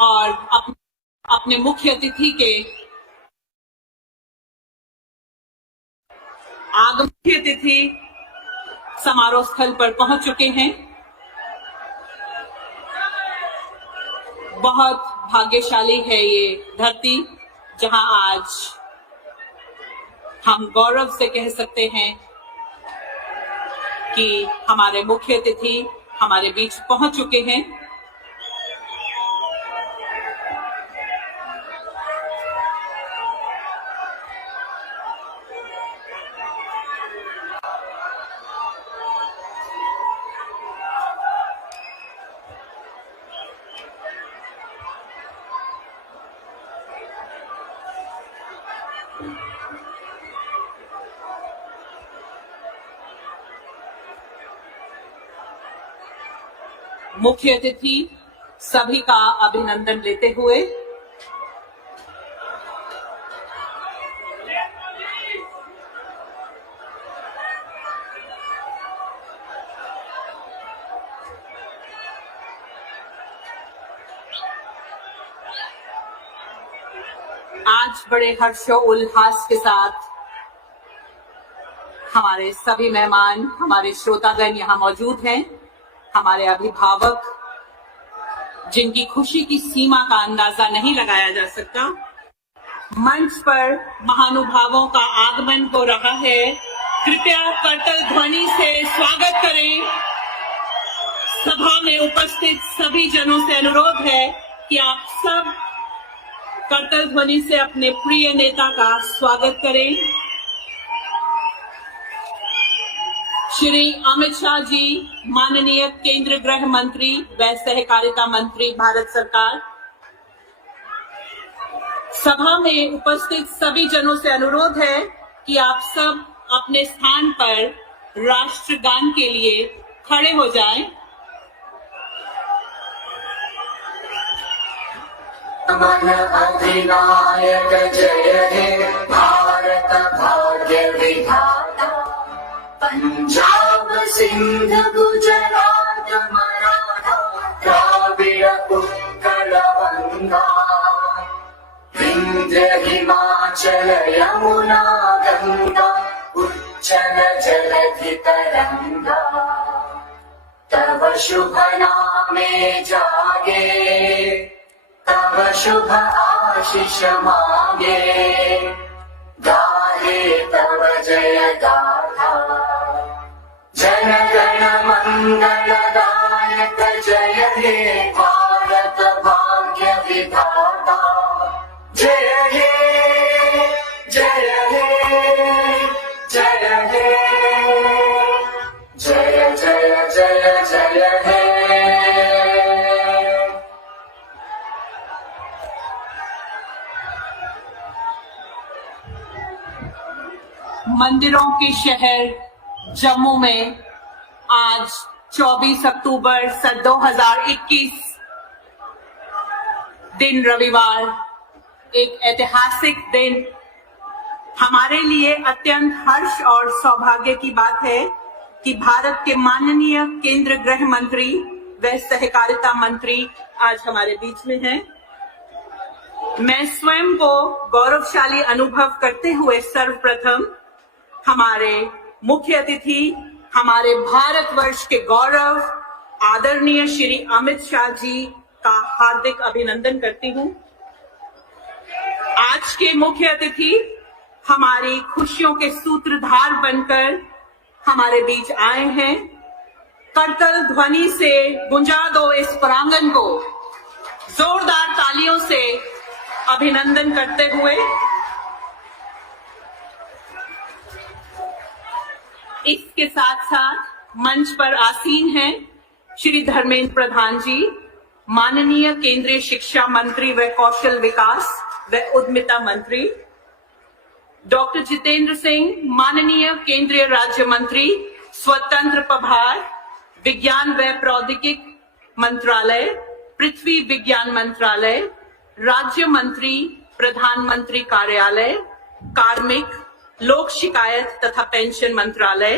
और अपने मुख्य अतिथि के मुख्य अतिथि समारोह स्थल पर पहुंच चुके हैं। बहुत भाग्यशाली है ये धरती जहां आज हम गौरव से कह सकते हैं कि हमारे मुख्य अतिथि हमारे बीच पहुंच चुके हैं। मुख्य अतिथि सभी का अभिनंदन लेते हुए आज बड़े हर्षोल्लास के साथ हमारे सभी मेहमान, हमारे श्रोतागण यहाँ मौजूद हैं। हमारे अभिभावक, जिनकी खुशी की सीमा का अंदाजा नहीं लगाया जा सकता। मंच पर महानुभावों का आगमन हो रहा है। कृपया करतल ध्वनि से स्वागत करें। सभा में उपस्थित सभी जनों से अनुरोध है कि आप सब करतल ध्वनि से अपने प्रिय नेता का स्वागत करें। श्री अमित शाह जी, माननीय केंद्रीय गृह मंत्री व सहकारिता मंत्री भारत सरकार। सभा में उपस्थित सभी जनों से अनुरोध है कि आप सब अपने स्थान पर राष्ट्रगान के लिए खड़े हो जाएं। मन अधिनायक जय हे भारत भाग्य विधाता, पंजाब सिंध गुजरात मराठा द्राविड़ उत्कल गंगा, विंध्य हिमाचल यमुना गंगा उच्चल जलधि तरंगा, तव शुभ नामे जागे, तव शुभ आशीष मांगे, गाहे तव जय गाथा, जन गण मंगल दायक जय हे भारत भाग्य विधाता, जय हे जय हे जय हे जय जय जय जय हे। मंदिरों के शहर जम्मू में आज 24 अक्टूबर सन 2021 दिन रविवार, एक ऐतिहासिक दिन। हमारे लिए अत्यंत हर्ष और सौभाग्य की बात है कि भारत के माननीय केंद्रीय गृह मंत्री व सहकारिता मंत्री आज हमारे बीच में हैं। मैं स्वयं को गौरवशाली अनुभव करते हुए सर्वप्रथम हमारे मुख्य अतिथि, हमारे भारतवर्ष के गौरव आदरणीय श्री अमित शाह जी का हार्दिक अभिनंदन करती हूं। आज के मुख्य अतिथि हमारी खुशियों के सूत्रधार बनकर हमारे बीच आए हैं। करतल ध्वनि से गुंजा दो इस प्रांगण को, जोरदार तालियों से अभिनंदन करते हुए इसके साथ साथ मंच पर आसीन हैं श्री धर्मेंद्र प्रधान जी, माननीय केंद्रीय शिक्षा मंत्री व कौशल विकास व उद्यमिता मंत्री, डॉक्टर जितेंद्र सिंह, माननीय केंद्रीय राज्य मंत्री स्वतंत्र प्रभार विज्ञान व प्रौद्योगिकी मंत्रालय, पृथ्वी विज्ञान मंत्रालय, राज्य मंत्री प्रधानमंत्री कार्यालय, कार्मिक लोक शिकायत तथा पेंशन मंत्रालय,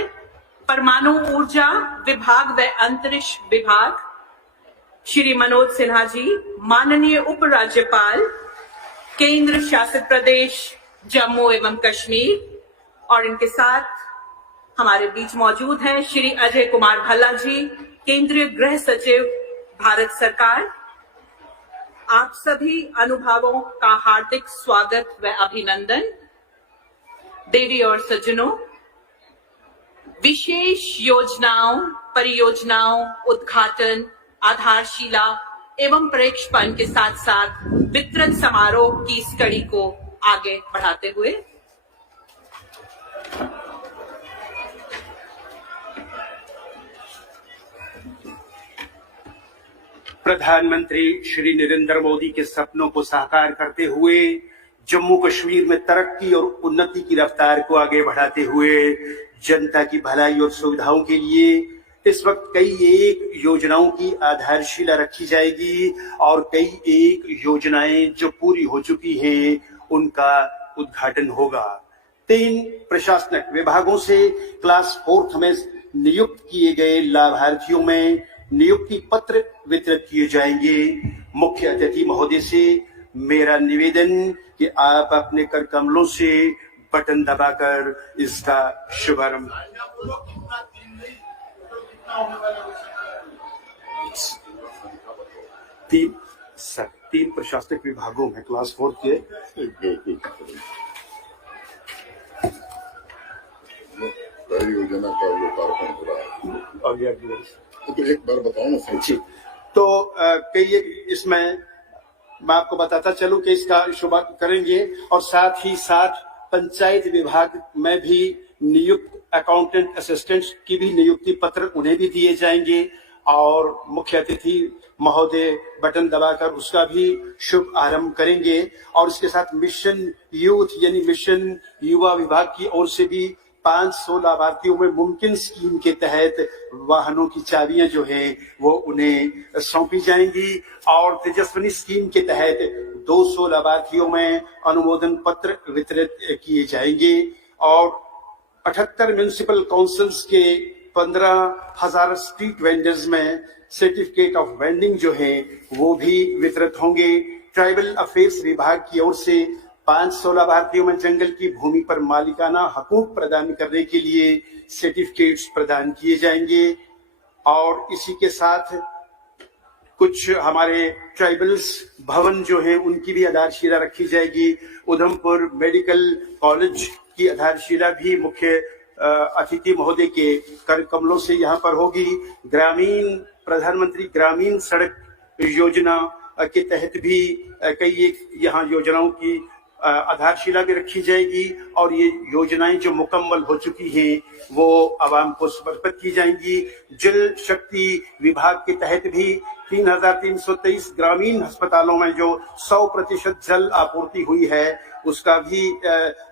परमाणु ऊर्जा विभाग व अंतरिक्ष विभाग, श्री मनोज सिन्हा जी, माननीय उपराज्यपाल, केंद्र शासित प्रदेश जम्मू एवं कश्मीर, और इनके साथ हमारे बीच मौजूद हैं श्री अजय कुमार भल्ला जी, केंद्रीय गृह सचिव, भारत सरकार। आप सभी अनुभवों का हार्दिक स्वागत व अभिनंदन। देवी और सज्जनों, विशेष योजनाओं, परियोजनाओं, उद्घाटन, आधारशिला एवं प्रेक्षपण के साथ साथ वितरण समारोह की इस कड़ी को आगे बढ़ाते हुए प्रधानमंत्री श्री नरेंद्र मोदी के सपनों को साकार करते हुए जम्मू कश्मीर में तरक्की और उन्नति की रफ्तार को आगे बढ़ाते हुए जनता की भलाई और सुविधाओं के लिए इस वक्त कई एक योजनाओं की आधारशिला रखी जाएगी और कई एक योजनाएं जो पूरी हो चुकी हैं उनका उद्घाटन होगा। 3 प्रशासनिक विभागों से क्लास 4 में नियुक्त किए गए लाभार्थियों में नियुक्ति पत्र वितरित किए जाएंगे। मुख्य अतिथि महोदय से मेरा निवेदन कि आप अपने कर कमलों से बटन दबाकर इसका शुभारंभ। 3 प्रशासनिक विभागों में क्लास 4 के योजना का लोकार्पण हो रहा है। तो एक बार बताओ ना सर। तो कई इसमें मैं आपको बताता चलूं कि इसका शुभारंभ करेंगे और साथ ही साथ पंचायत विभाग में भी नियुक्त अकाउंटेंट असिस्टेंट की भी नियुक्ति पत्र उन्हें भी दिए जाएंगे और मुख्य अतिथि महोदय बटन दबाकर उसका भी शुभ आरंभ करेंगे। और इसके साथ मिशन यूथ यानी मिशन युवा विभाग की ओर से भी 500 लाभार्थियों में मुमकिन स्कीम के तहत वाहनों की चाबियां जो है वो उन्हें सौंपी जाएंगी और तेजस्विनी स्कीम के तहत 200 लाभार्थियों में अनुमोदन पत्र वितरित किए जाएंगे और 78 म्युनिसिपल काउंसिल्स के 15,000 स्ट्रीट वेंडर्स में सर्टिफिकेट ऑफ वेंडिंग जो है वो भी वितरित होंगे। ट्राइबल अफेयर्स विभाग की ओर से 500 लाभार्थियों में जंगल की भूमि पर मालिकाना हकूक प्रदान करने के लिए सर्टिफिकेट्स प्रदान किए जाएंगे और इसी के साथ कुछ हमारे ट्राइबल्स भवन जो है उनकी भी आधारशिला रखी जाएगी। उधमपुर मेडिकल कॉलेज की आधारशिला भी मुख्य अतिथि महोदय के कर कमलों से यहाँ पर होगी। ग्रामीण प्रधानमंत्री ग्रामीण सड़क योजना के तहत भी कई एक यहाँ योजनाओं की आधारशिला भी रखी जाएगी और ये योजनाएं जो मुकम्मल हो चुकी हैं वो आवाम को समर्पित की जाएंगी। जल शक्ति विभाग के तहत भी 3,323 ग्रामीण अस्पतालों में जो 100% जल आपूर्ति हुई है उसका भी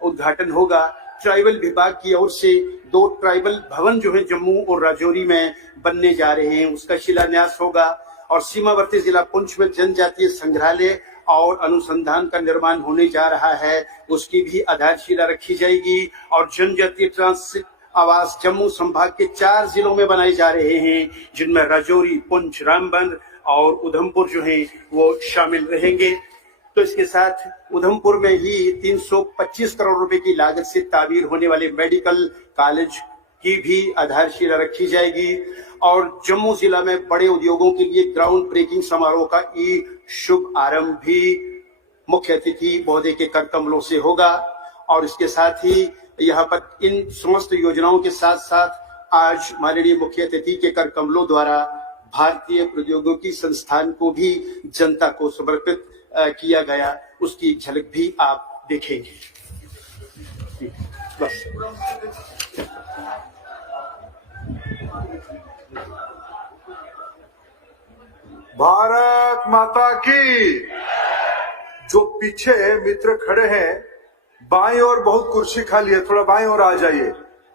उद्घाटन होगा। ट्राइबल विभाग की ओर से 2 ट्राइबल भवन जो है जम्मू और राजौरी में बनने जा रहे हैं उसका शिलान्यास होगा और सीमावर्ती जिला पुंछ में जनजातीय संग्रहालय और अनुसंधान का निर्माण होने जा रहा है उसकी भी आधारशिला रखी जाएगी और जनजातीय ट्रांसिट आवास जम्मू संभाग के 4 जिलों में बनाए जा रहे हैं जिनमें राजौरी, पुंछ, रामबन और उधमपुर जो हैं वो शामिल रहेंगे। तो इसके साथ उधमपुर में ही 325 करोड़ रुपए की लागत से तामीर होने वाले मेडिकल कॉलेज की भी आधारशिला रखी जाएगी और जम्मू जिला में बड़े उद्योगों के लिए ग्राउंड ब्रेकिंग समारोह का शुभ आरंभ भी मुख्य अतिथि महोदय के कर कमलों से होगा। और इसके साथ ही यहाँ पर इन समस्त योजनाओं के साथ साथ आज माननीय मुख्य अतिथि के कर कमलों द्वारा भारतीय प्रौद्योगिकी संस्थान को भी जनता को समर्पित किया गया उसकी एक झलक भी आप देखेंगे। बस भारत माता की। जो पीछे मित्र खड़े हैं बाएं ओर बहुत कुर्सी खाली है, थोड़ा बाएं ओर आ जाइए,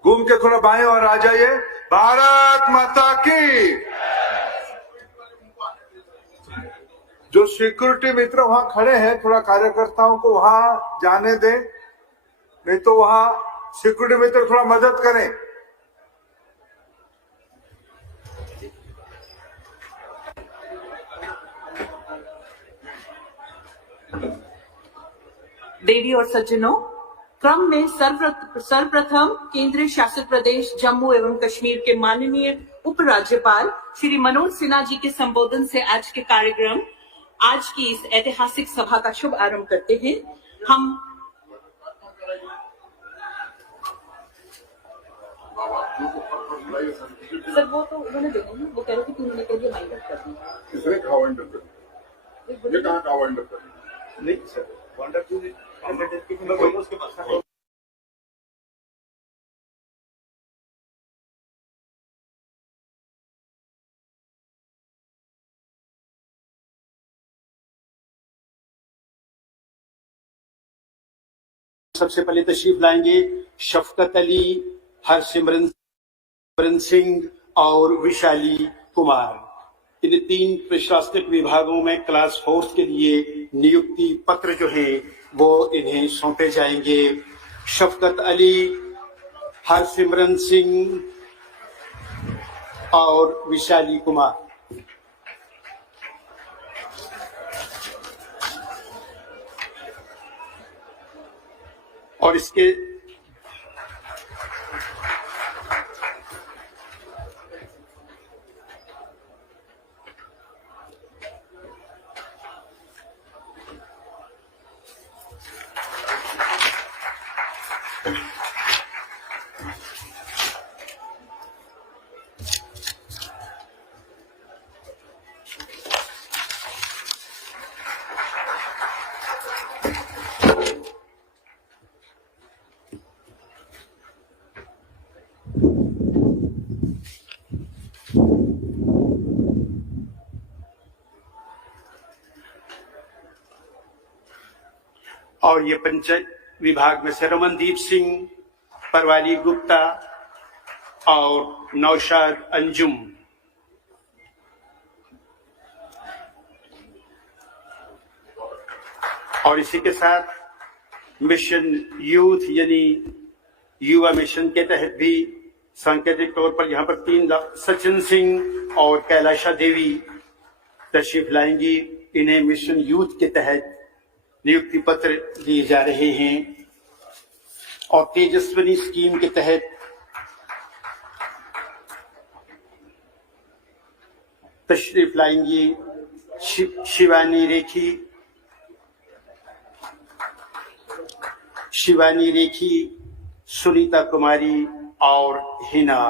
घूम के थोड़ा बाएं ओर आ जाइए। भारत माता की। जो सिक्योरिटी मित्र वहां खड़े हैं थोड़ा कार्यकर्ताओं को वहां जाने दें, नहीं तो वहां सिक्योरिटी मित्र थोड़ा मदद करें। देवी और सज्जनों, क्रम में सर्वप्रथम केंद्रीय शासित प्रदेश जम्मू एवं कश्मीर के माननीय उपराज्यपाल श्री मनोज सिन्हा जी के संबोधन से आज की इस ऐतिहासिक सभा का शुभ आरंभ करते हैं। हम सर वो तो उन्होंने देखा ना, वो कह रहे थे 3 महीने के लिए माइंड अप कर दिया। किसने कहा वाइंड अप कर? ये कहाँ कहा वाइंड अप कर? नहीं सर, वंडरफुल उसके पास सबसे पहले तशरीफ लाएंगे शफकत अली, हरसिमरन सिंह और विशाली कुमार। इन 3 प्रशासनिक विभागों में क्लास 4 के लिए नियुक्ति पत्र जो है वो इन्हें सौंपे जाएंगे। शफकत अली, हरसिमरन सिंह और विशाली कुमार। और इसके और ये पंचायत विभाग में से रमनदीप सिंह, परवाली गुप्ता और नौशाद अंजुम। और इसी के साथ मिशन यूथ यानी युवा मिशन के तहत भी सांकेतिक तौर पर यहाँ पर 3 सचिन सिंह और कैलाशा देवी तशरीफ लाएंगी। इन्हें मिशन यूथ के तहत नियुक्ति पत्र दिए जा रहे हैं। और तेजस्विनी स्कीम के तहत तशरीफ लाएंगी शिवानी रेखी, सुनीता कुमारी और हिना।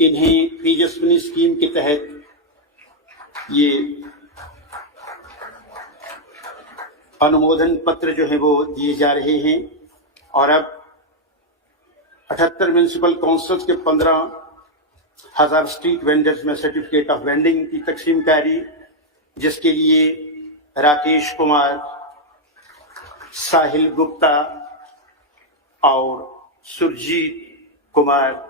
इन्हें तेजस्विनी स्कीम के तहत ये अनुमोदन पत्र जो है वो दिए जा रहे हैं। और अब 78 म्युनिसिपल काउंसिल्स के 15,000 स्ट्रीट वेंडर्स में सर्टिफिकेट ऑफ वेंडिंग की तकसीमकारी, जिसके लिए राकेश कुमार, साहिल गुप्ता और सुरजीत कुमार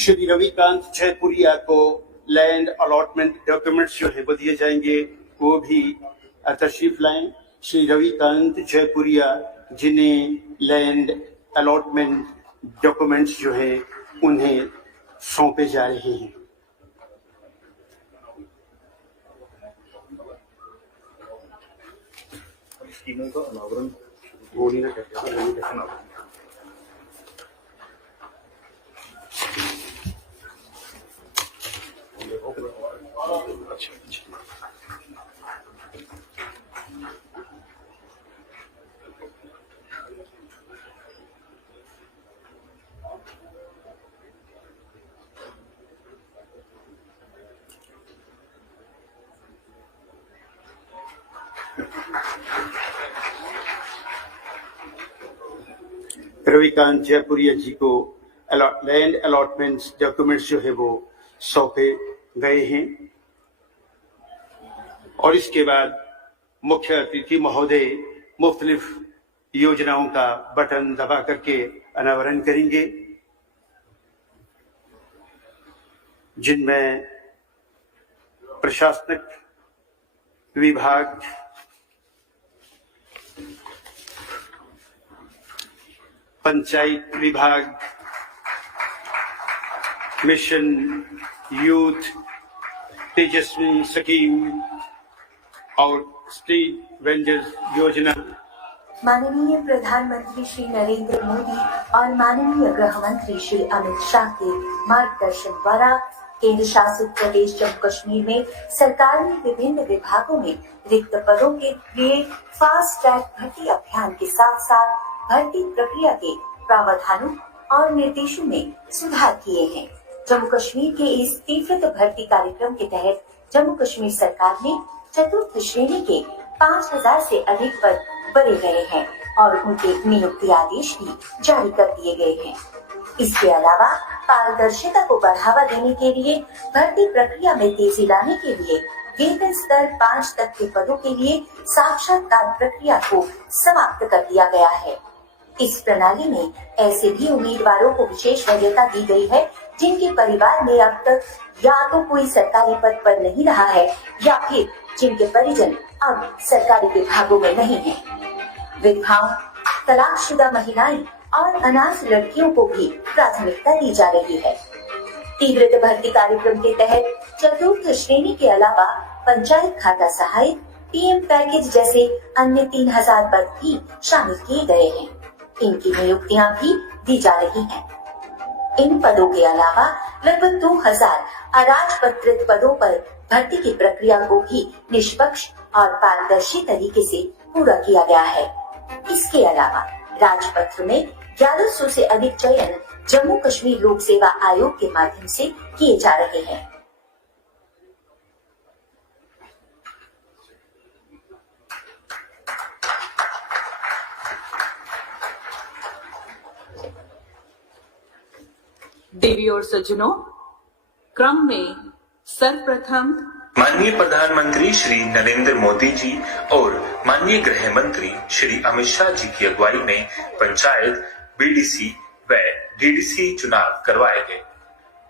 श्री रविकांत जयपुरिया को लैंड अलॉटमेंट डॉक्यूमेंट्स जो है वो दिए जाएंगे, वो भी तशरीफ लाएं। श्री रविकांत जयपुरिया जिन्हें लैंड अलॉटमेंट डॉक्यूमेंट्स जो है उन्हें सौंपे जा रहे हैं। स्कीमों का अनावरण बोली ना कहते हैं। रविकांत जयपुरिया जी को लैंड अलॉटमेंट्स डॉक्यूमेंट्स जो है वो सौंपे गए हैं। और और इसके बाद मुख्य अतिथि महोदय मुख्तलिफ योजनाओं का बटन दबा करके अनावरण करेंगे, जिनमें प्रशासनिक विभाग, पंचायत विभाग, मिशन यूथ, तेजस्वी स्कीम और स्ट्रीट वेंडर्स योजना। माननीय प्रधानमंत्री श्री नरेंद्र मोदी और माननीय गृह मंत्री श्री अमित शाह के मार्गदर्शन द्वारा केंद्र शासित प्रदेश जम्मू कश्मीर में सरकार ने विभिन्न विभागों में रिक्त पदों के लिए फास्ट ट्रैक भर्ती अभियान के साथ साथ भर्ती प्रक्रिया के प्रावधानों और निर्देशों में सुधार किए हैं। जम्मू कश्मीर के इस तीव्र भर्ती कार्यक्रम के तहत जम्मू कश्मीर सरकार ने चतुर्थ श्रेणी के 5000 से अधिक पद भरे गए हैं और उनके नियुक्ति आदेश भी जारी कर दिए गए हैं। इसके अलावा पारदर्शिता को बढ़ावा देने के लिए भर्ती प्रक्रिया में तेजी लाने के लिए वेतन स्तर 5 तक के पदों के लिए साक्षात्कार प्रक्रिया को समाप्त कर दिया गया है। इस प्रणाली में ऐसे भी उम्मीदवारों को विशेष वरीयता दी गई है जिनके परिवार में अब तक या तो कोई सरकारी पद पर नहीं रहा है या फिर जिनके परिजन अब सरकारी विभागों में नहीं हैं। विधवाओं, तलाकशुदा महिलाएं और अनाथ लड़कियों को भी प्राथमिकता दी जा रही है। तीव्र भर्ती कार्यक्रम के तहत चतुर्थ श्रेणी के अलावा पंचायत खाता सहायक, पीएम पैकेज जैसे अन्य 3000 पद भी शामिल किए गए हैं। इनकी नियुक्तियां भी दी जा रही हैं। इन पदों के अलावा लगभग 2000 अराजपत्रित पदों पर भर्ती की प्रक्रिया को भी निष्पक्ष और पारदर्शी तरीके से पूरा किया गया है। इसके अलावा राजपत्र में 1100 से अधिक चयन जम्मू कश्मीर लोक सेवा आयोग के माध्यम से किए जा रहे हैं। देवी और सज्जनों, क्रम में सर्वप्रथम माननीय प्रधानमंत्री श्री नरेंद्र मोदी जी और माननीय गृह मंत्री श्री अमित शाह जी की अगुवाई में पंचायत, बीडीसी व डीडीसी चुनाव करवाए गए।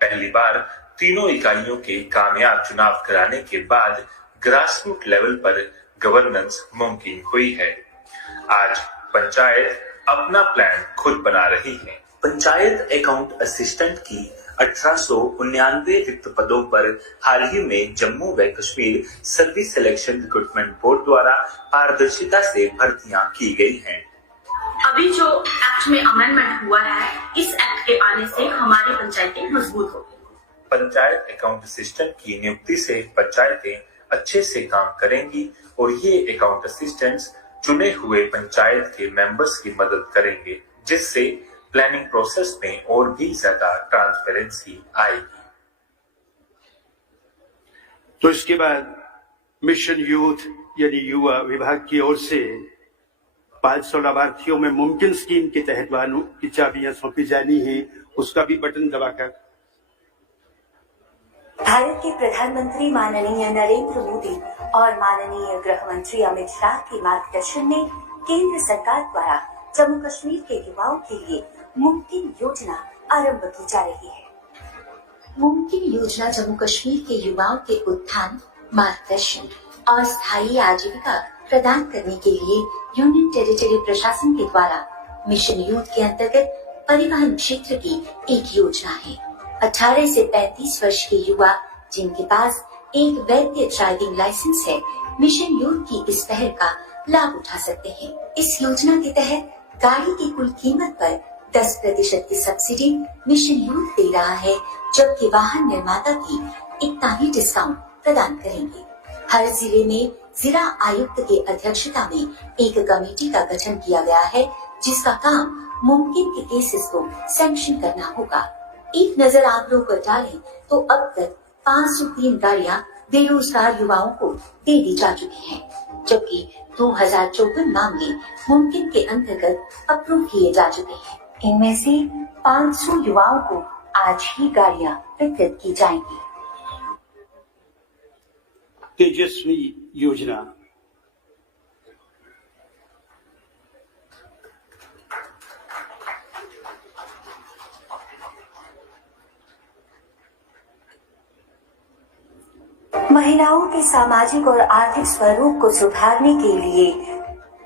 पहली बार तीनों इकाइयों के कामयाब चुनाव कराने के बाद ग्रासरूट लेवल पर गवर्नेंस मुमकिन हुई है। आज पंचायत अपना प्लान खुद बना रही है। पंचायत अकाउंट असिस्टेंट की 1899 रिक्त पदों पर हाल ही में जम्मू व Kashmir service selection recruitment board द्वारा पारदर्शिता से भर्तियां की गई हैं। अभी जो एक्ट में अमेंडमेंट हुआ है, इस एक्ट के आने से हमारी पंचायतें मजबूत होगी। पंचायत अकाउंट असिस्टेंट की नियुक्ति से पंचायतें अच्छे से काम करेंगी और ये अकाउंट असिस्टेंट्स चुने हुए पंचायत के मेंबर्स की मदद करेंगे, जिससे प्लानिंग प्रोसेस में और भी ज्यादा ट्रांसपेरेंसी आएगी। तो इसके बाद मिशन यूथ यानी युवा विभाग की ओर से 500 लाभार्थियों में मुमकिन स्कीम के तहत वाहनों की चाबियां सौंपी जानी है, उसका भी बटन दबाकर। भारत के प्रधानमंत्री माननीय नरेंद्र मोदी और माननीय गृह मंत्री अमित शाह के मार्गदर्शन में केंद्र सरकार द्वारा जम्मू कश्मीर के युवाओं के लिए मुमकिन योजना आरंभ की जा रही है। मुमकिन योजना जम्मू कश्मीर के युवाओं के उत्थान, मार्गदर्शन और स्थायी आजीविका प्रदान करने के लिए यूनियन टेरिटरी प्रशासन के द्वारा मिशन यूथ के अंतर्गत परिवहन क्षेत्र की एक योजना है। 18 से 35 वर्ष के युवा जिनके पास एक वैध ड्राइविंग लाइसेंस है, मिशन यूथ की इस पहल का लाभ उठा सकते हैं। इस योजना के तहत गाड़ी की कुल कीमत पर 10% की सब्सिडी मिशन यूथ दे रहा है, जबकि वाहन निर्माता भी इतना ही डिस्काउंट प्रदान करेंगे। हर जिले में जिला आयुक्त के अध्यक्षता में एक कमेटी का गठन किया गया है, जिसका काम मुमकिन के केसेस को सैंक्शन करना होगा। एक नजर आंकड़ों पर डालें तो अब तक 503 गाड़ियां बेरोजगार युवाओं को दे दी जा चुकी हैं, जबकि 2054 मामले मुमकिन के अंतर्गत अप्रूव किए जा चुके हैं। इनमें से 500 युवाओं को आज ही गाड़ियां वितरित की जाएंगी। तेजस्वी योजना। महिलाओं के सामाजिक और आर्थिक स्वरूप को सुधारने के लिए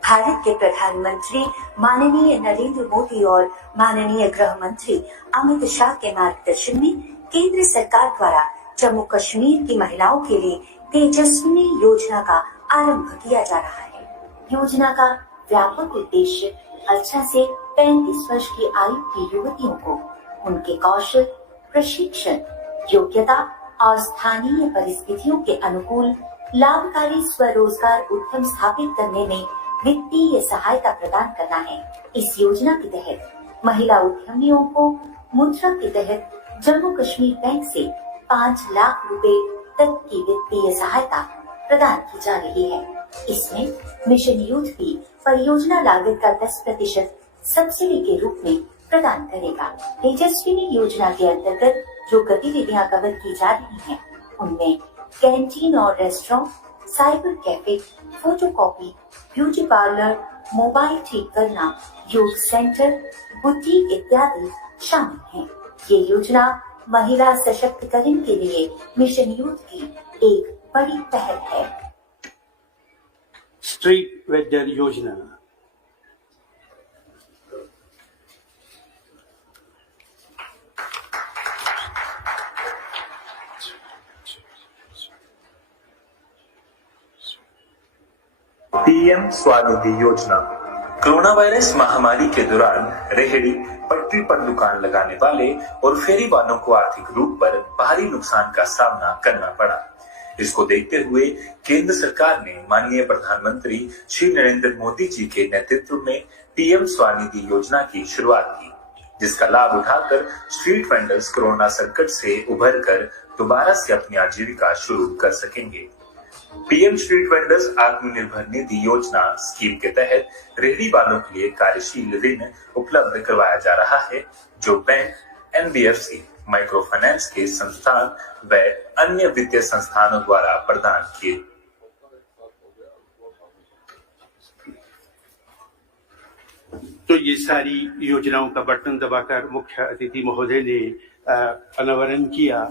भारत के प्रधानमंत्री माननीय नरेंद्र मोदी और माननीय गृह मंत्री अमित शाह के मार्गदर्शन में केंद्र सरकार द्वारा जम्मू कश्मीर की महिलाओं के लिए तेजस्विनी योजना का आरंभ किया जा रहा है। योजना का व्यापक उद्देश्य 18 से 35 वर्ष की आयु की युवतियों को उनके कौशल, प्रशिक्षण, योग्यता और स्थानीय परिस्थितियों के अनुकूल लाभकारी स्वरोजगार उद्यम स्थापित करने में वित्तीय सहायता प्रदान करना है। इस योजना के तहत महिला उद्यमियों को मुद्रा के तहत जम्मू कश्मीर बैंक से 5 लाख रुपए तक की वित्तीय सहायता प्रदान की जा रही है। इसमें मिशन यूथ भी परियोजना लागत का 10% सब्सिडी के रूप में प्रदान करेगा। तेजस्विनी योजना के अंतर्गत जो गतिविधियां कवर की जा रही हैं, उनमें कैंटीन और restaurant, cyber cafe, photocopy, beauty parlour, mobile ठीक करना, योग सेंटर, बुटीक इत्यादि शामिल हैं। ये योजना महिला सशक्तिकरण के लिए मिशन यूथ की एक बड़ी पहल है। स्ट्रीट वेंडर योजना। पीएम स्वनिधि योजना। कोरोना वायरस महामारी के दौरान रेहड़ी, पटरी पर दुकान लगाने वाले और फेरी वालों को आर्थिक रूप पर भारी नुकसान का सामना करना पड़ा। इसको देखते हुए केंद्र सरकार ने माननीय प्रधानमंत्री श्री नरेंद्र मोदी जी के नेतृत्व में पीएम स्वनिधि योजना की शुरुआत की, जिसका लाभ उठाकर स्ट्रीट वेंडर्स कोरोना संकट से उभर कर दोबारा से अपनी आजीविका शुरू कर सकेंगे। PM street vendors Atmanirbhar Nidhi योजना स्कीम के तहत रेहड़ी वालों के लिए कार्यशील ऋण उपलब्ध करवाया जा रहा है, जो बैंक, एनबीएफसी, माइक्रो फाइनेंस के संस्थान व अन्य वित्तीय संस्थानों द्वारा प्रदान किए। तो ये सारी योजनाओं का बटन दबाकर मुख्य अतिथि महोदय ने अनावरण किया।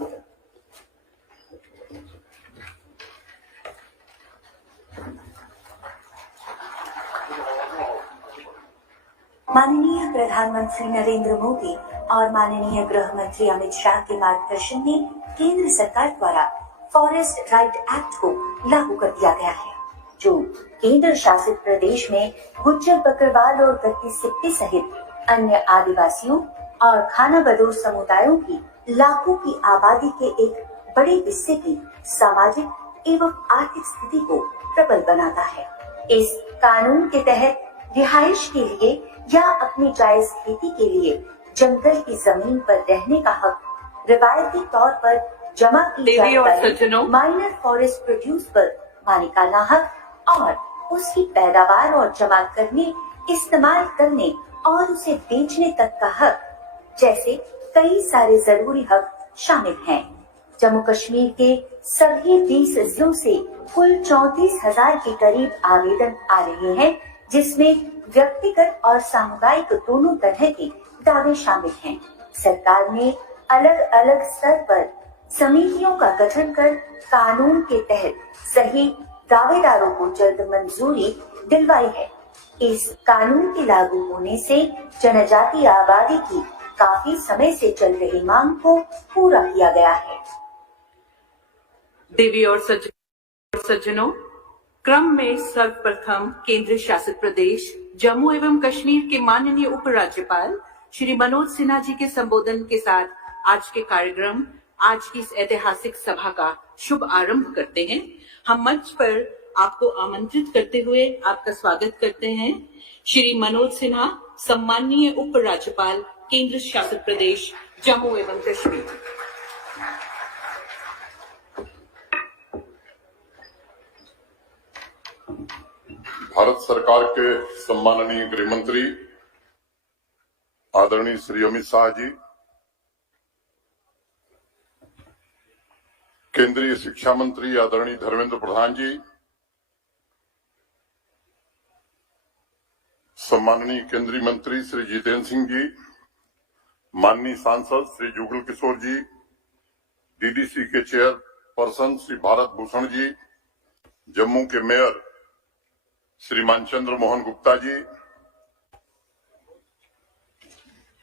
माननीय प्रधानमंत्री नरेंद्र मोदी और माननीय गृह मंत्री अमित शाह के मार्गदर्शन में केंद्र सरकार द्वारा फॉरेस्ट राइट एक्ट को लागू कर दिया गया है, जो केंद्र शासित प्रदेश में गुज्जर, बकरवाल और गद्दी सिप्पी सहित अन्य आदिवासियों और खाना बदोश समुदायों की लाखों की आबादी के एक बड़े हिस्से की सामाजिक एवं आर्थिक स्थिति को प्रबल बनाता है। इस कानून के तहत रिहाइश के लिए या अपनी जायज खेती के लिए जंगल की जमीन पर रहने का हक रिवायती तौर पर जमा की जाने वाली माइनर फॉरेस्ट प्रोड्यूस पर मालिकाना हक और उसकी पैदावार और जमा करने, इस्तेमाल करने और उसे बेचने तक का हक जैसे कई सारे जरूरी हक शामिल हैं। जम्मू कश्मीर के सभी 20 जिलों से कुल 34,000 के करीब आवेदन आ रहे हैं, जिसमें व्यक्तिगत और सामुदायिक दोनों तरह के दावे शामिल हैं। सरकार ने अलग अलग स्तर पर समितियों का गठन कर कानून के तहत सही दावेदारों को जल्द मंजूरी दिलवाई है। इस कानून के लागू होने से जनजातीय आबादी की काफी समय से चल रही मांग को पूरा किया गया है। देवी और सज्जनों, क्रम में सर्वप्रथम केंद्र शासित प्रदेश जम्मू एवं कश्मीर के माननीय उपराज्यपाल श्री मनोज सिन्हा जी के संबोधन के साथ आज के कार्यक्रम, आज की इस ऐतिहासिक सभा का शुभ आरंभ करते हैं। हम मंच पर आपको आमंत्रित करते हुए आपका स्वागत करते हैं। श्री मनोज सिन्हा, सम्माननीय उपराज्यपाल केंद्र शासित प्रदेश जम्मू एवं कश्मीर। भारत सरकार के सम्माननीय गृह मंत्री आदरणीय श्री अमित शाह जी, केंद्रीय शिक्षा मंत्री आदरणीय धर्मेंद्र प्रधान जी, सम्माननीय केंद्रीय मंत्री श्री जितेंद्र सिंह जी, माननीय सांसद श्री जुगल किशोर जी, डीडीसी के चेयरपर्सन श्री भारत भूषण जी, जम्मू के मेयर श्रीमान चंद्र मोहन गुप्ता जी,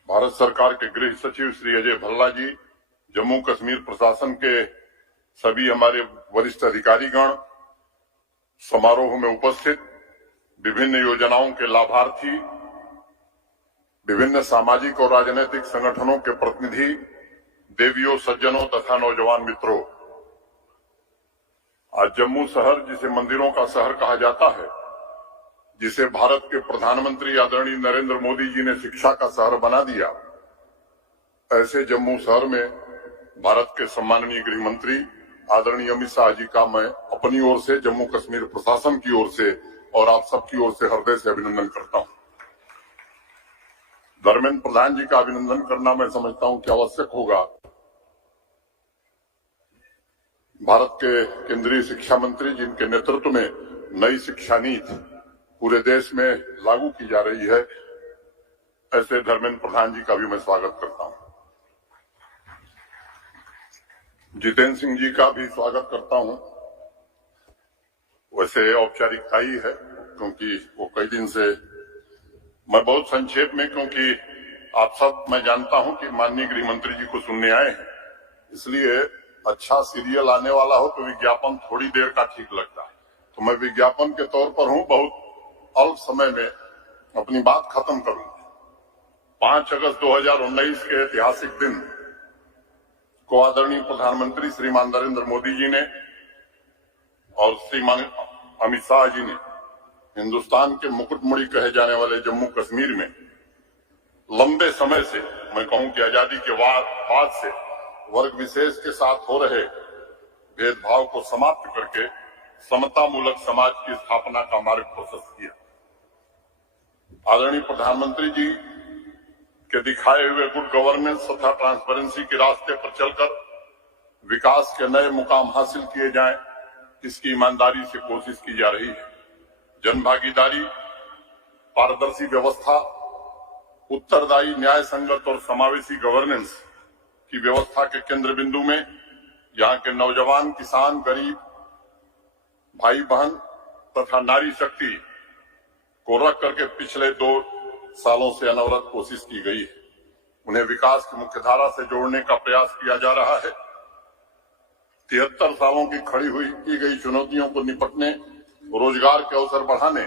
भारत सरकार के गृह सचिव श्री अजय भल्ला जी, जम्मू कश्मीर प्रशासन के सभी हमारे वरिष्ठ अधिकारीगण, समारोह में उपस्थित विभिन्न योजनाओं के लाभार्थी, विभिन्न सामाजिक और राजनीतिक संगठनों के प्रतिनिधि, देवियों, सज्जनों तथा नौजवान मित्रों, आज जम्मू शहर जिसे मंदिरों का शहर कहा जाता है, जिसे भारत के प्रधानमंत्री आदरणीय नरेंद्र मोदी जी ने शिक्षा का शहर बना दिया, ऐसे जम्मू शहर में भारत के सम्माननीय गृह मंत्री आदरणीय अमित शाह जी का मैं अपनी ओर से, जम्मू कश्मीर प्रशासन की ओर से और आप सबकी ओर से हृदय से अभिनंदन करता हूं। धर्मेंद्र प्रधान जी का अभिनंदन करना मैं समझता हूं कि आवश्यक होगा। भारत के केंद्रीय शिक्षा मंत्री जिनके नेतृत्व में नई शिक्षा नीति पूरे देश में लागू की जा रही है, ऐसे धर्मेंद्र प्रधान जी का भी मैं स्वागत करता हूं। जितेंद्र सिंह जी का भी स्वागत करता हूं। वैसे औपचारिकता ही है क्योंकि वो कई दिन से, मैं बहुत संक्षेप में, क्योंकि आप सब, मैं जानता हूं कि माननीय गृह मंत्री जी को सुनने आए हैं, इसलिए अच्छा सीरियल आने वाला हो तो विज्ञापन थोड़ी देर का ठीक लगता है। तो मैं विज्ञापन के तौर पर हूं, बहुत अल्प समय में अपनी बात खत्म करूंगा। 5 अगस्त 2019 के ऐतिहासिक दिन को आदरणीय प्रधानमंत्री श्रीमान नरेंद्र मोदी जी ने और श्रीमान अमित शाह जी ने हिंदुस्तान के मुकुटमणि कहे जाने वाले जम्मू कश्मीर में लंबे समय से, मैं कहूं कि आजादी के बाद से वर्ग विशेष के साथ हो रहे भेदभाव को समाप्त करके समतामूलक समाज की स्थापना का मार्ग प्रशस्त किया। आदरणीय प्रधानमंत्री जी के दिखाए हुए गुड गवर्नेंस तथा ट्रांसपेरेंसी के रास्ते पर चलकर विकास के नए मुकाम हासिल किए जाएं, इसकी ईमानदारी से कोशिश की जा रही है। जनभागीदारी, पारदर्शी व्यवस्था, उत्तरदायी, न्याय संगत और समावेशी गवर्नेंस की व्यवस्था के केंद्र बिंदु में यहाँ के नौजवान, किसान, गरीब भाई बहन तथा नारी शक्ति को रख करके पिछले 2 सालों से अनवरत कोशिश की गई है। उन्हें विकास की मुख्यधारा से जोड़ने का प्रयास किया जा रहा है। 73 सालों की की गई चुनौतियों को निपटने, रोजगार के अवसर बढ़ाने,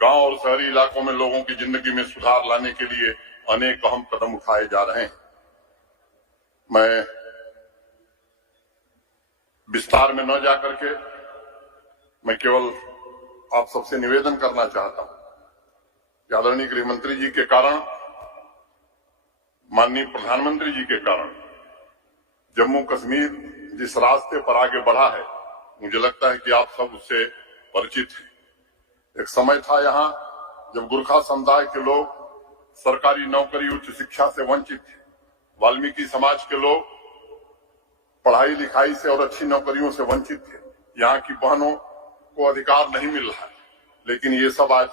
गांव और शहरी इलाकों में लोगों की जिंदगी में सुधार लाने के लिए अनेक अहम कदम उठाए जा रहे हैं। मैं विस्तार में न जाकर के मैं केवल आप सबसे निवेदन करना चाहता हूं कि आदरणीय गृह मंत्री जी के कारण, माननीय प्रधानमंत्री जी के कारण जम्मू कश्मीर जिस रास्ते पर आगे बढ़ा है, मुझे लगता है कि आप सब उससे परिचित हैं। एक समय था यहाँ जब गुरखा समुदाय के लोग सरकारी नौकरी, उच्च शिक्षा से वंचित थे। वाल्मीकि समाज के लोग पढ़ाई लिखाई से और अच्छी नौकरियों से वंचित थे। यहाँ की बहनों को अधिकार नहीं मिल रहा है, लेकिन ये सब आज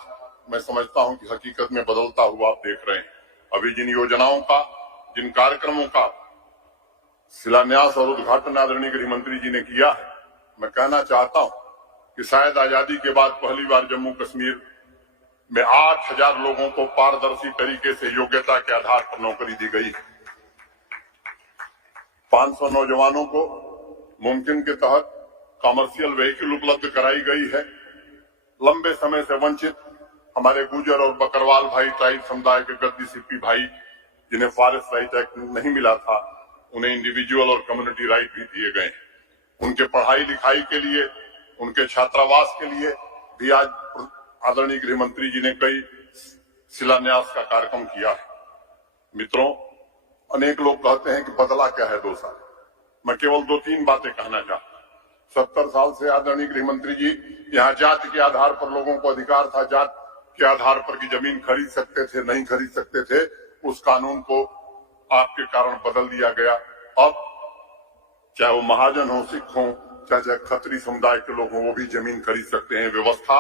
मैं समझता हूं कि हकीकत में बदलता हुआ आप देख रहे हैं। अभी जिन योजनाओं का, जिन कार्यक्रमों का शिलान्यास और उद्घाटन आदरणीय गृह मंत्री जी ने किया है, मैं कहना चाहता हूं कि शायद आजादी के बाद पहली बार जम्मू कश्मीर में 8000 लोगों को पारदर्शी तरीके से योग्यता के आधार पर नौकरी दी गई है। 500 नौजवानों को मुमकिन के तहत कॉमर्शियल व्हीकल उपलब्ध कराई गई है। लंबे समय से वंचित हमारे गुर्जर और बकरवाल भाई, ट्राइब समुदाय के गद्दी सिप्पी भाई, जिन्हें फॉरेस्ट राइट एक्ट नहीं मिला था, उन्हें इंडिविजुअल और कम्युनिटी राइट भी दिए गए हैं। उनके पढ़ाई लिखाई के लिए, उनके छात्रावास के लिए भी आज आदरणीय गृह मंत्री जी ने कई शिलान्यास का कार्यक्रम किया है। मित्रों, अनेक लोग कहते हैं कि बदला क्या है 2 साल। मैं केवल 2-3 बातें कहना चाहता हूं। 70 साल से आदरणीय गृह मंत्री जी यहाँ जाति के आधार पर लोगों को अधिकार था, जाति के आधार पर की जमीन खरीद सकते थे, नहीं खरीद सकते थे, उस कानून को आपके कारण बदल दिया गया। अब चाहे वो महाजन हो, सिख हो, चाहे खत्री समुदाय के लोग हों, वो भी जमीन खरीद सकते हैं। व्यवस्था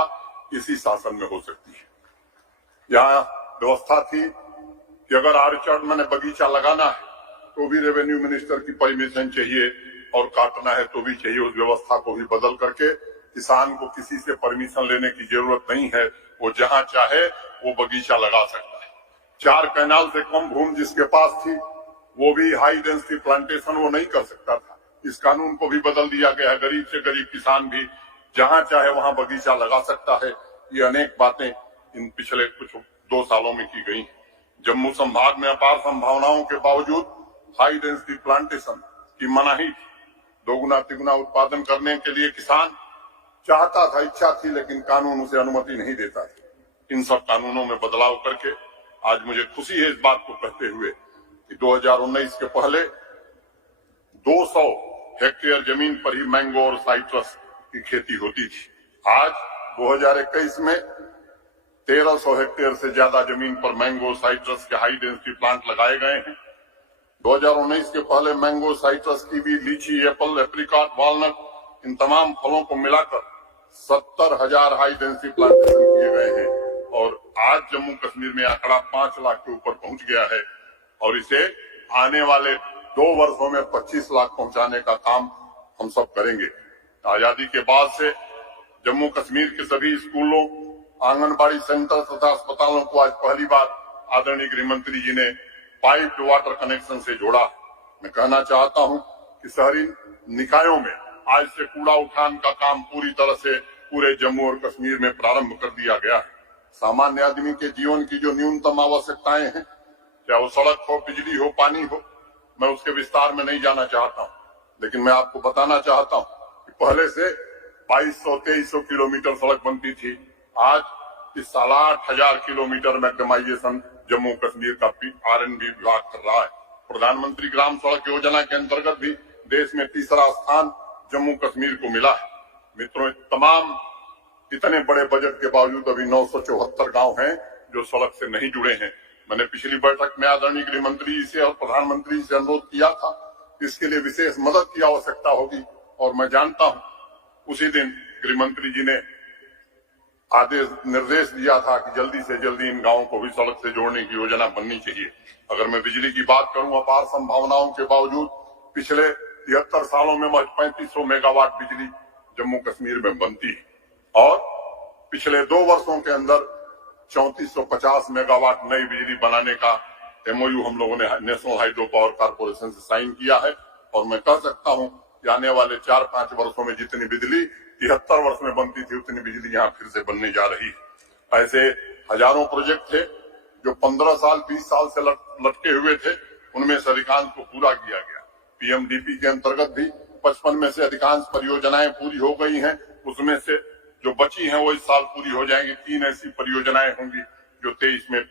इसी शासन में हो सकती है। यहाँ व्यवस्था थी कि अगर आर्चर्ड मैंने बगीचा लगाना है तो भी रेवेन्यू मिनिस्टर की परमिशन चाहिए और काटना है तो भी चाहिए। उस व्यवस्था को भी बदल करके किसान को किसी से परमिशन लेने की जरूरत नहीं है, वो जहां चाहे वो बगीचा लगा सकता है। 4 कैनाल से कम भूमि जिसके पास थी वो भी हाई डेंसिटी प्लांटेशन वो नहीं कर सकता था। इस कानून को भी बदल दिया गया है, गरीब से गरीब किसान भी जहां चाहे वहां बगीचा लगा सकता है। ये अनेक बातें इन पिछले कुछ 2 सालों में की गई हैं। जम्मू संभाग में अपार संभावनाओं के बावजूद हाई डेंसिटी प्लांटेशन की मनाही थी। दोगुना तिगुना उत्पादन करने के लिए किसान चाहता था, इच्छा थी, लेकिन कानून उसे अनुमति नहीं देता था। इन सब कानूनों में बदलाव करके आज मुझे खुशी है इस बात को कहते हुए कि 2019 के पहले 200 हेक्टेयर जमीन पर ही मैंगो और साइट्रस की खेती होती थी। आज 2021 में 1300 हेक्टेयर से ज्यादा जमीन पर मैंगो साइट्रस के हाई डेंसिटी प्लांट लगाए गए हैं। 2019 के पहले मैंगो साइट्रस की भी लीची, एप्पल, एप्रिकॉट, वॉलनट इन तमाम फलों को मिलाकर 70,000 हाई डेंसिटी प्लांटेशन किए गए हैं और आज जम्मू कश्मीर में आंकड़ा 5 लाख के ऊपर पहुंच गया है और इसे आने वाले 2 वर्षों में 25 लाख पहुंचाने का काम हम सब करेंगे। आजादी के बाद से जम्मू कश्मीर के सभी स्कूलों, आंगनबाड़ी सेंटर तथा अस्पतालों को आज पहली बार आदरणीय गृह मंत्री जी ने पाइप्ड वाटर कनेक्शन से जोड़ा। मैं कहना चाहता हूं कि शहरी निकायों में आज से कूड़ा उठान का काम पूरी तरह से पूरे जम्मू और कश्मीर में प्रारंभ कर दिया गया है। सामान्य आदमी के जीवन की जो न्यूनतम आवश्यकताएं हैं, चाहे वो सड़क हो, बिजली हो, पानी हो, मैं उसके विस्तार में नहीं जाना चाहता हूं, लेकिन मैं आपको बताना चाहता हूं कि पहले से 2200-2300 किलोमीटर सड़क बनती थी। आज इस 8,000 किलोमीटर मैग्नेमाइजेशन जम्मू कश्मीर का R&D विभाग कर रहा है। प्रधानमंत्री ग्राम सड़क योजना के अंतर्गत भी देश में 3रा स्थान जम्मू कश्मीर को मिला है। मित्रों, तमाम इतने बड़े बजट के बावजूद अभी 974 गांव हैं जो सड़क से नहीं जुड़े हैं। मैंने पिछली बैठक में आदरणीय गृह मंत्री जी से और प्रधानमंत्री जी से अनुरोध किया था, इसके लिए विशेष मदद की आवश्यकता होगी और मैं जानता हूं उसी दिन गृह मंत्री जी ने निर्देश दिया था कि जल्दी से जल्दी इन गांवों को भी सड़क से जोड़ने की योजना बननी चाहिए। अगर मैं बिजली की बात करूं, अपार संभावनाओं के बावजूद पिछले 73 सालों में 3500 मेगावाट बिजली जम्मू कश्मीर में बनती है और पिछले 2 वर्षों के अंदर 3450 मेगावाट नई बिजली बनाने का MOU हम लोगों ने नेशनल हाइड्रो पावर कारपोरेशन से साइन किया है और मैं कह सकता हूं कि आने वाले 4-5 वर्षों में जितनी बिजली 73 वर्ष में बनती थी उतनी बिजली यहाँ फिर से बनने जा रही है। ऐसे हजारों प्रोजेक्ट थे जो 15 साल 20 साल से लटके हुए थे, उनमें से अधिकांश को पूरा किया गया। PMDP के अंतर्गत भी 55 में से अधिकांश परियोजनाएं पूरी हो गई हैं। उसमें से जो बची हैं वो इस साल पूरी हो जाएंगी। 3 ऐसी परियोजनाएं होंगी जो 23 में